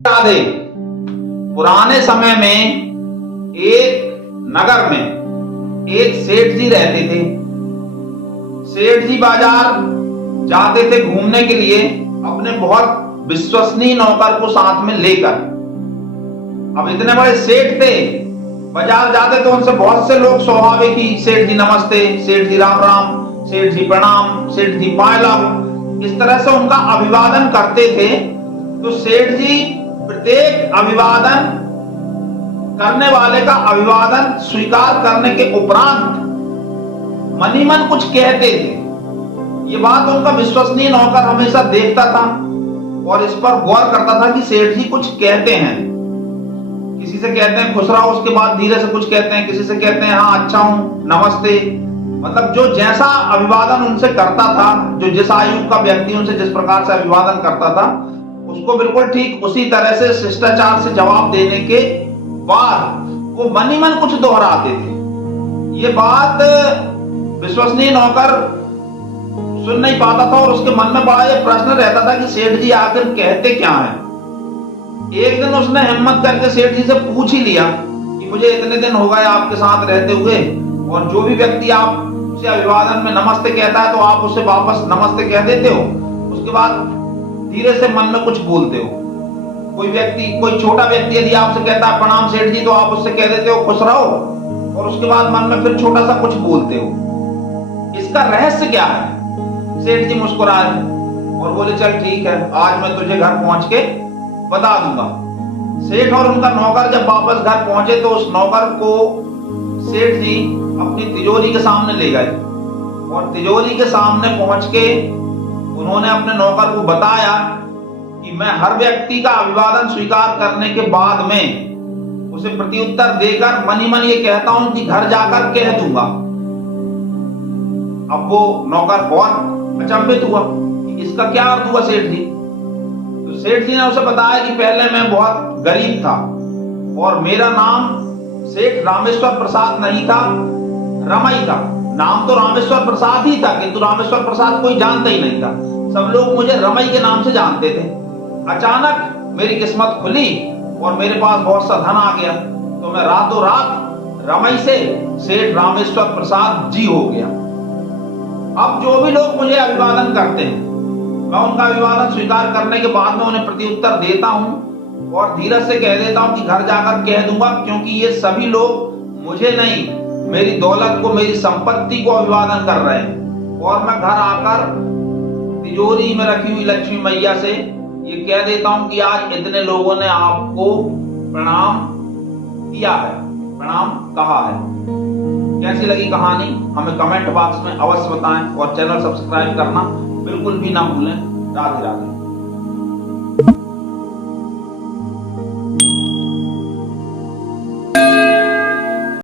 याद है, पुराने समय में एक नगर में एक सेठ जी रहते थे। सेठ जी बाजार जाते थे घूमने के लिए अपने बहुत विश्वसनीय नौकर को साथ में लेकर। अब इतने बड़े सेठ थे, बाजार जाते तो उनसे बहुत से लोग स्वाभाविक ही सेठ जी नमस्ते, सेठ जी राम राम, सेठ जी प्रणाम, सेठ जी पाए लागू, इस तरह से उनका अभिवादन करते थे। तो सेठ जी प्रत्येक अभिवादन करने वाले का अभिवादन स्वीकार करने के उपरांत मन ही मन कुछ कहते थे। ये बात उनका विश्वसनीय नौकर हमेशा देखता था और इस पर गौर करता था कि सेठ जी कुछ कहते हैं। किसी से कहते हैं खुश रहो, उसके बाद धीरे से कुछ कहते हैं, किसी से कहते हैं हाँ अच्छा हूं, नमस्ते। मतलब जो जैसा अभिवादन उनसे करता था, जो जिस आयु का व्यक्ति उनसे जिस प्रकार से अभिवादन करता था, उसको बिल्कुल ठीक उसी तरह से शिष्टाचार से जवाब देने के बाद वो मन ही मन कुछ दोहराते थे। ये बात विश्वसनीय नौकर सुन नहीं पाता था और उसके मन में बड़ा ये प्रश्न रहता था कि सेठ जी आखिर कहते क्या हैं। एक दिन उसने हिम्मत करके सेठ जी से पूछ ही लिया कि मुझे इतने दिन हो गए आपके साथ रहते हुए, और जो भी व्यक्ति आपसे अभिवादन में नमस्ते कहता है तो आप उसे वापस नमस्ते कह देते हो, उसके बाद धीरे से मन में कुछ बोलते हो। कोई व्यक्ति, कोई छोटा व्यक्ति यदि आपसे कहता है प्रणाम सेठ जी, तो आप उससे कह देते हो खुश रहो, और उसके बाद मन में फिर छोटा सा कुछ बोलते हो। इसका रहस्य क्या है? सेठ जी मुस्कुराए और बोले चल ठीक है, आज मैं तुझे घर पहुंच के बता दूंगा। सेठ और उनका नौकर जब वापस घर पहुंचे तो उस नौकर को सेठ जी अपनी तिजोरी के सामने ले गए और तिजोरी के सामने पहुंच के उन्होंने अपने नौकर को बताया कि मैं हर व्यक्ति का अभिवादन स्वीकार करने के बाद में उसे प्रत्युत्तर देकर मन ही मन ये कहता हूं कि घर जाकर कह दूंगा। अब वो नौकर बहुत अचंभित हुआ कि इसका क्या अर्थ हुआ सेठ जी। तो सेठ जी ने उसे बताया कि पहले मैं बहुत गरीब था और मेरा नाम सेठ रामेश्वर प्रसाद नहीं था, रमई था। नाम तो रामेश्वर प्रसाद ही था, किंतु रामेश्वर प्रसाद कोई जानता ही नहीं था। सब लोग मुझे रमई के नाम से जानते थे। अचानक मेरी किस्मत खुली और मेरे पास बहुत सा धन आ गया, तो मैं रातों रात रमई से सेठ रामेश्वर प्रसाद जी हो गया। अब जो भी लोग मुझे अभिवादन करते हैं, मैं उनका अभिवादन स्वीकार करने के बाद में उन्हें प्रत्युत्तर देता हूं और धीरज से कह देता हूं कि घर जाकर कह दूंगा, क्योंकि ये सभी लोग मुझे नहीं, मेरी दौलत को, मेरी संपत्ति को अभिवादन कर रहे हैं। और मैं घर आकर तिजोरी में रखी हुई लक्ष्मी मैया से ये कह देता हूं कि आज इतने लोगों ने आपको प्रणाम किया है, प्रणाम कहा है। कैसी लगी कहानी हमें कमेंट बॉक्स में अवश्य बताएं और चैनल सब्सक्राइब करना बिल्कुल भी ना भूलें। राधे राधे।